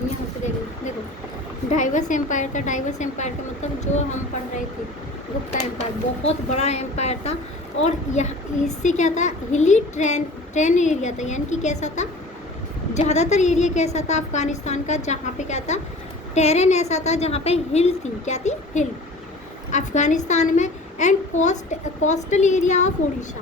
यहाँ से देखो डाइवर्स एम्पायर था। डाइवर्स एम्पायर का मतलब जो हम पढ़ रहे थे गुप्ता एम्पायर, बहुत बड़ा एम्पायर था। और यह इससे क्या था, हिली ट्रेन एरिया था, यानी कि कैसा था, ज़्यादातर एरिया कैसा था अफगानिस्तान का, जहाँ पे क्या था, टेरेन ऐसा था जहाँ पे हिल थी, क्या थी, हिल अफगानिस्तान में। And coastal area of Orissa,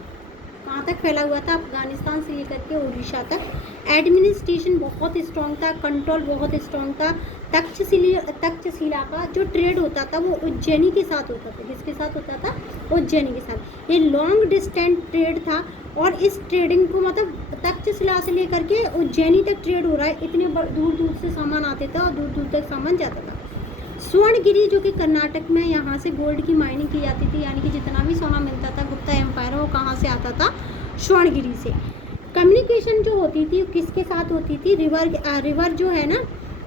कहाँ तक फैला हुआ था, अफगानिस्तान से लेकर के उड़ीसा तक। एडमिनिस्ट्रेशन बहुत स्ट्रॉन्ग था, कंट्रोल बहुत स्ट्रॉन्ग था। तक्षशिला का जो ट्रेड होता था वो उज्जैनी के साथ होता था। किसके साथ होता था, उज्जैनी के साथ। ये लॉन्ग डिस्टेंस ट्रेड था और इस ट्रेडिंग को मतलब तक्षशिला से लेकर के उज्जैनी तक ट्रेड हो रहा है, इतने दूर दूर से सामान आते थे और दूर दूर तक सामान जाता था। स्वर्णगिरी जो कि कर्नाटक में, यहाँ से गोल्ड की माइनिंग की जाती थी, यानी कि जितना भी सोना मिलता था गुप्ता एम्पायर वो कहाँ से आता था, स्वर्णगिरी से। कम्युनिकेशन जो होती थी किसके साथ होती थी, रिवर जो है ना,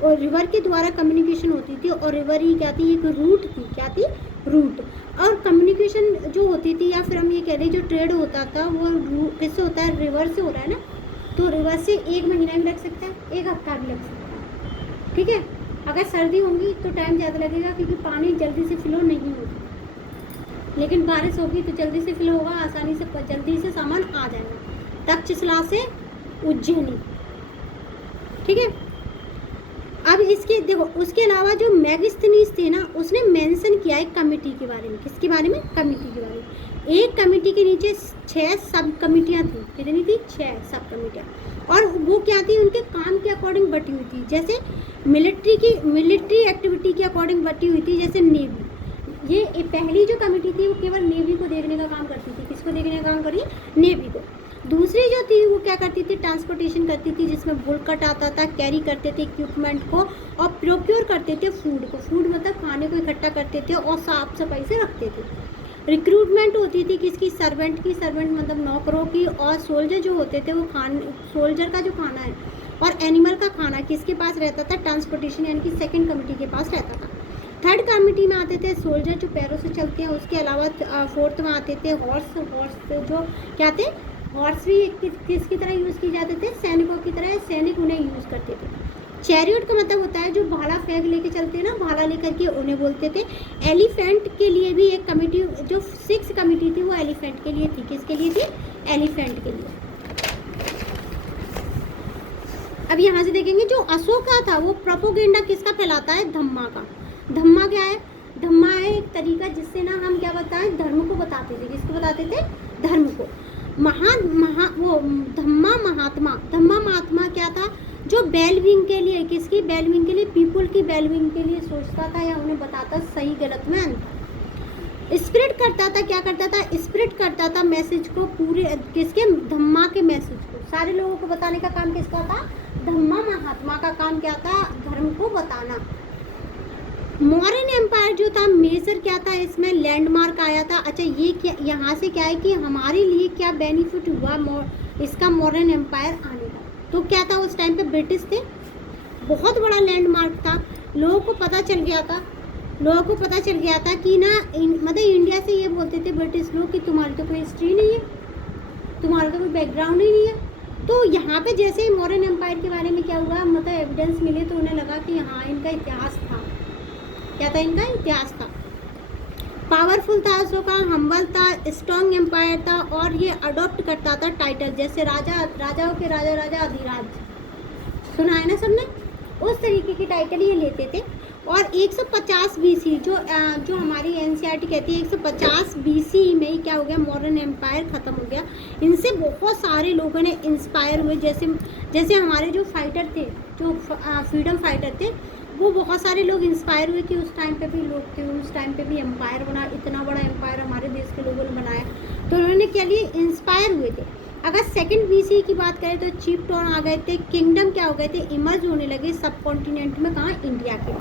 और रिवर के द्वारा कम्युनिकेशन होती थी। और रिवर ही क्या थी, एक रूट थी, क्या थी, रूट। और कम्युनिकेशन जो होती थी, या फिर हम ये कह रहे जो ट्रेड होता था वो किससे होता है, रिवर से हो रहा है ना, तो रिवर से 1 महीना भी लग सकता है, 1 हफ्ता भी लग सकता है, ठीक है। अगर सर्दी होगी तो टाइम ज़्यादा लगेगा क्योंकि पानी जल्दी से फ्लो नहीं होगा, लेकिन बारिश होगी तो जल्दी से फ्लो होगा, आसानी से जल्दी से सामान आ जाएगा तक्षशिला से उज्जैनी, ठीक है। अब इसके देखो, उसके अलावा जो मैगस्थनीज थे ना, उसने मेंशन किया है कमेटी के बारे में। किसके बारे में, कमेटी के बारे में। एक कमेटी के नीचे 6 सब कमेटियाँ थी। कितनी थी, 6 सब कमेटियाँ। और वो क्या थी, उनके काम के अकॉर्डिंग बटी हुई थी। जैसे मिलिट्री एक्टिविटी के अकॉर्डिंग बटी हुई थी, जैसे नेवी। ये पहली जो कमेटी थी वो केवल नेवी को देखने का काम करती थी। किसको देखने का काम करी, नेवी को। दूसरी जो थी वो क्या करती थी, ट्रांसपोर्टेशन करती थी, जिसमें बुलकट आता था, कैरी करते थे इक्विपमेंट को, और प्रोक्योर करते थे फूड को। फूड मतलब खाने को इकट्ठा करते थे और साफ सफाई से रखते थे। रिक्रूटमेंट होती थी किसकी, सर्वेंट की। सर्वेंट मतलब नौकरों की। और सोल्जर जो होते थे वो सोल्जर का जो खाना है और एनिमल का खाना किसके पास रहता था, ट्रांसपोर्टेशन यानी कि सेकंड कमेटी के पास रहता था। थर्ड कमेटी में आते थे सोल्जर जो पैरों से चलते हैं। उसके अलावा फोर्थ में आते थे हॉर्स जो क्या थे, हॉर्स भी किसकी तरह यूज़ किए जाते थे, सैनिकों की तरह। सैनिक उन्हें यूज़ करते थे। चैरियट का मतलब होता है जो भाला फेंक लेके चलते हैं ना, भाला लेकर के, उन्हें बोलते थे। एलिफेंट के लिए भी एक कमेटी, जो 6 कमेटी थी वो एलिफेंट के लिए थी। किसके लिए थी, एलिफेंट के लिए। अब यहाँ से देखेंगे जो अशोका था वो प्रोपोगेंडा किसका फैलाता है, धम्मा का। धम्मा क्या है, धम्मा है एक तरीका जिससे ना हम क्या बताएं, धर्म को बताते थे। किसको बताते थे, धर्म को। धम्मा महात्मा क्या था, जो वेलबींग के लिए, किसकी वेलबींग के लिए, पीपल की वेलबींग के लिए सोचता था या उन्हें बताता सही गलत में अंतर। स्प्रेड करता था, क्या करता था, स्प्रेड करता था मैसेज को, पूरे किसके, धम्मा के मैसेज को सारे लोगों को बताने का काम किसका था, धम्मा महात्मा का काम क्या था, धर्म को बताना। मौर्यन एम्पायर जो था मेजर क्या था, इसमें लैंडमार्क आया था। अच्छा ये क्या, यहाँ से क्या है कि हमारे लिए क्या बेनिफिट हुआ इसका मौर्यन एम्पायर आने का। तो क्या था, उस टाइम पे ब्रिटिश थे, बहुत बड़ा लैंडमार्क था। लोगों को पता चल गया था कि ना मतलब इंडिया से ये बोलते थे ब्रिटिश लोग कि तुम्हारी तो कोई हिस्ट्री नहीं है, तुम्हारा तो कोई बैकग्राउंड ही नहीं है। तो यहाँ पे जैसे ही मौर्यन एम्पायर के बारे में क्या हुआ, मतलब एविडेंस मिले तो उन्हें लगा कि हाँ इनका इतिहास था। क्या था, इनका इतिहास था। पावरफुल था अशोका, हम्बल था, स्ट्रॉन्ग एम्पायर था, और ये अडॉप्ट करता था टाइटल, जैसे राजाओं के राजा अधिराज, सुना है ना सबने, उस तरीके की टाइटल ये लेते थे। और 150 बीसी जो हमारी एनसीईआरटी कहती है 150 बीसी में ही क्या हो गया, मॉडर्न एम्पायर ख़त्म हो गया। इनसे बहुत सारे लोगों ने इंस्पायर हुए, जैसे हमारे जो फाइटर थे, जो फ्रीडम फाइटर थे, वो बहुत सारे लोग इंस्पायर हुए कि उस टाइम पे भी लोग थे, उस टाइम पे भी एम्पायर बना, इतना बड़ा एम्पायर हमारे देश के लोगों ने बनाया, तो उन्होंने क्या लिए, इंस्पायर हुए थे। अगर सेकंड बीसी की बात करें तो चीफ टाउन आ गए थे, किंगडम क्या हो गए थे, इमर्ज होने लगे सब कॉन्टिनेंट में, कहाँ, इंडिया के।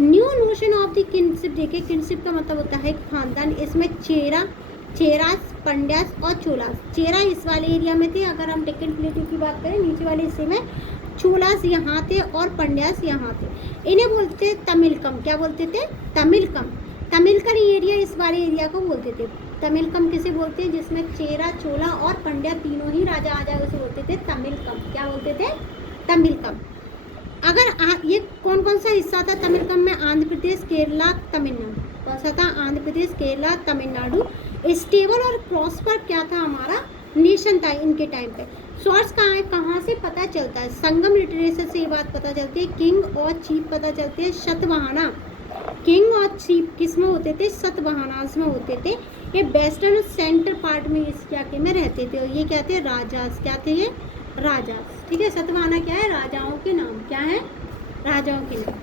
New notion of the kingship देखिए, किंगशिप का मतलब होता है खानदान। इसमें चेरास, पंड्यास और चोलास। चेरा इस वाले एरिया में थे, अगर हम डेक्कन प्लेटू की बात करें नीचे वाले हिस्से में, चोलास यहाँ थे और पंड्यास यहाँ थे। इन्हें बोलते थे तमिलकम। क्या बोलते थे, तमिलकम। तमिलकम एरिया इस वाले एरिया को बोलते थे। तमिलकम किसे बोलते हैं, जिसमें चेरा, चोला और पंड्या तीनों ही राजा आ जाए उसे बोलते थे तमिलकम। क्या बोलते थे, तमिलकम। ये कौन कौन सा हिस्सा था तमिलकम में? आंध्र प्रदेश, केरला, तमिलनाडु। कौन सा था? आंध्र प्रदेश, केरला, तमिलनाडु। स्टेबल और प्रॉस्पर क्या था हमारा? नेशन था इनके टाइम पे। सोर्स कहाँ है, कहाँ से पता चलता है? संगम लिटरेचर से ये बात पता चलती है। किंग और चीफ पता चलते हैं। शतवाहना, किंग और चीफ किस में होते थे? शतवाहनास में होते थे। ये वेस्टर्न और सेंटर पार्ट में इस इलाके में रहते थे। और ये क्या थे? राजास। क्या थे ये? राजास। ठीक है, शतवाहना क्या है? राजाओं के नाम। क्या है? राजाओं के नाम।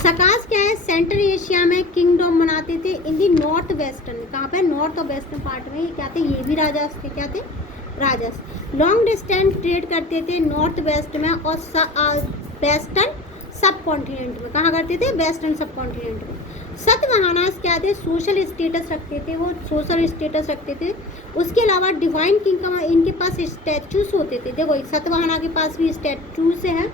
सकास क्या है? सेंट्रल एशिया में किंगडम बनाते थे। इन दी नॉर्थ वेस्टर्न, कहाँ पे? नॉर्थ और वेस्टर्न पार्ट में। ये क्या थे? ये भी राजास थे। क्या थे? राजास। लॉन्ग डिस्टेंस ट्रेड करते थे नॉर्थ वेस्ट में और वेस्टर्न सब कॉन्टिनेंट में। कहाँ करते थे? वेस्टर्न सब कॉन्टिनेंट में। सतवाहनास क्या थे? सोशल स्टेटस रखते थे, वो सोशल स्टेटस रखते थे। उसके अलावा डिवाइन किंग का इनके पास स्टैचूस होते थे। देखो सतवाहना के पास भी स्टैचूस है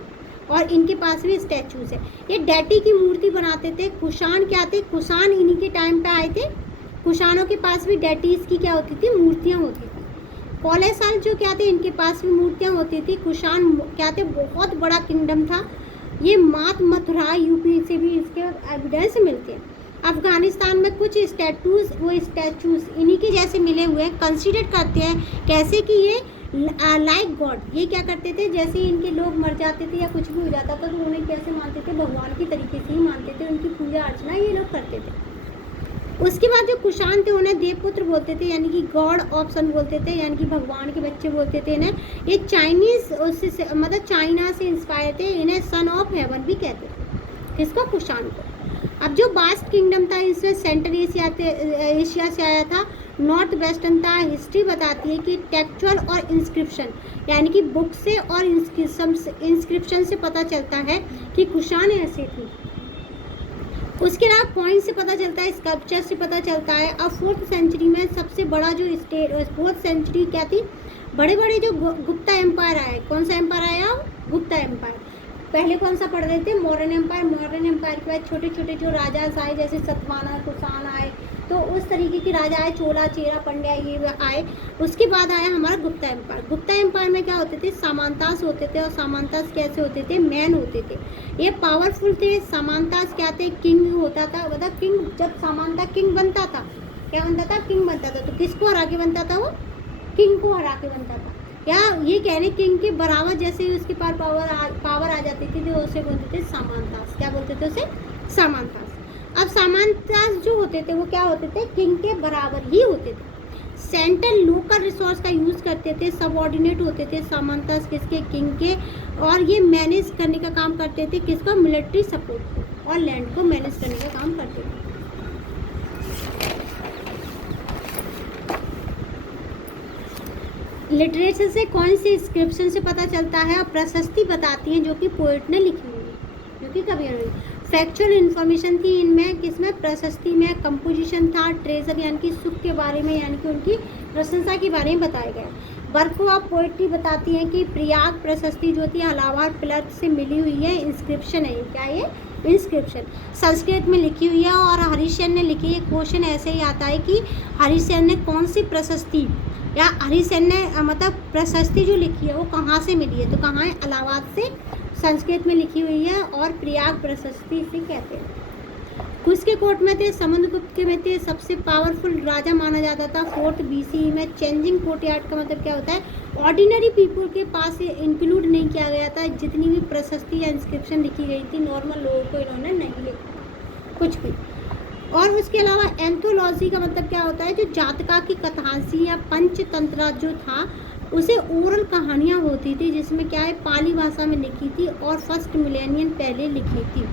और इनके पास भी स्टैचूस है। ये डैटी की मूर्ति बनाते थे। कुषाण क्या थे? कुषाण इन्हीं के टाइम पे आए थे। कुषाणों के पास भी डैटीज की क्या होती थी? मूर्तियाँ होती थी। कोलेसाल जो क्या थे? इनके पास भी मूर्तियाँ होती थी। कुषाण क्या थे? बहुत बड़ा किंगडम था। ये मात मथुरा यूपी से भी इसके एविडेंस मिलते हैं। अफगानिस्तान में कुछ स्टैचूज, वो स्टैचूज इन्हीं के जैसे मिले हुए हैं। कंसीडर करते हैं कैसे कि ये लाइक गॉड। ये क्या करते थे? जैसे इनके लोग मर जाते थे या कुछ भी हो जाता था तो उन्हें कैसे मानते थे? भगवान की तरीके से ही मानते थे। उनकी पूजा अर्चना ये लोग करते थे। उसके बाद जो कुषाण थे उन्हें देवपुत्र बोलते थे, यानी कि गॉड ऑफ सन बोलते थे, यानी कि भगवान के बच्चे बोलते थे इन्हें। ये चाइनीज उससे मतलब चाइना से इंस्पायर थे। इन्हें सन ऑफ हेवन भी कहते थे। किसको? कुषाण को। अब जो बास्ट किंगडम था इसमें सेंट्रल एशिया से आया था। नॉर्थ वेस्टर्न था। हिस्ट्री बताती है कि टेक्चुअल और इंस्क्रिप्शन, यानी कि बुक से और इंस्क्रिप्शन से पता चलता है कि कुषाण ऐसे थे। उसके अलावा पॉइंट से पता चलता है, स्कल्पचर से पता चलता है। अब 4th सेंचुरी में सबसे बड़ा जो स्टेट, 4th सेंचुरी क्या थी? बड़े बड़े जो गुप्ता एम्पायर आए। कौन सा एम्पायर आया? गुप्ता एम्पायर। पहले कौन सा पढ़ रहे थे? Modern empire. मॉडर्न एम्पायर के बाद छोटे छोटे जो राजा आए, जैसे सतवाहना, कुषाण आए, तो उस तरीके के राजा आए। चोला, चेरा, पंड्या ये आए। उसके बाद आया हमारा गुप्ता एम्पायर। गुप्ता एम्पायर में क्या होते थे? सामंतास होते थे। और सामंतास कैसे होते थे? मैन होते थे। ये पावरफुल थे। सामंतास क्या थे? किंग होता था। मतलब किंग, जब सामंता किंग बनता था, क्या बनता था? किंग बनता था। तो किसको हरा के बनता था? वो किंग को हरा के बनता था। या ये कहने किंग के बराबर जैसे ही उसके पास पावर आ जाती थी तो उसे बोलते थे सामंतास। क्या बोलते थे उसे? सामंतास। अब सामंतास जो होते थे वो क्या होते थे? किंग के बराबर ही होते थे। सेंट्रल लोकल रिसोर्स का यूज़ करते थे। सबऑर्डिनेट होते थे सामंतास किसके? किंग के। और ये मैनेज करने का काम करते थे किसका? मिलिट्री सपोर्ट को और लैंड को मैनेज करने का काम करते थे। लिटरेचर से कौन सी इंस्क्रिप्शन से पता चलता है? और प्रशस्ति बताती हैं जो कि पोएट ने लिखी हुई है, जो कि कवि ने। फैक्चुअल इन्फॉर्मेशन थी इनमें, किसमें? प्रशस्ति में। कंपोजिशन था। ट्रेजर यानी कि सुख के बारे में, यानी कि उनकी प्रशंसा के बारे में बताया गया। वर्क ऑफ पोएट्री बताती हैं कि प्रयाग प्रशस्ति जो थी अलाहाबाद पिलर से मिली हुई है। इंस्क्रिप्शन है। क्या ये? इंस्क्रिप्शन संस्कृत में लिखी हुई है। और हरिसेन ने लिखी है। क्वेश्चन ऐसे ही आता है कि हरिसेन ने कौन सी प्रशस्ति या हरिसेन ने मतलब प्रशस्ति जो लिखी है वो कहाँ से मिली है? तो कहाँ है? इलाहाबाद से संस्कृत में लिखी हुई है और प्रयाग प्रशस्ति से कहते हैं। किसके कोर्ट में थे? समुद्रगुप्त के में थे। सबसे पावरफुल राजा माना जाता था 4th BC में। चेंजिंग कोर्टयार्ड का मतलब क्या होता है? ऑर्डिनरी पीपल के पास ये इंक्लूड नहीं किया गया था। जितनी भी प्रशस्ति या इंस्क्रिप्शन लिखी गई थी नॉर्मल लोगों को इन्होंने नहीं लिखा कुछ भी। और उसके अलावा एंथोलॉजी का मतलब क्या होता है? जो जातका की कथांशी या पंचतंत्र जो था उसे ओरल कहानियाँ होती थी जिसमें क्या है? पाली भाषा में लिखी थी और 1st मिलेनियम पहले लिखी थी।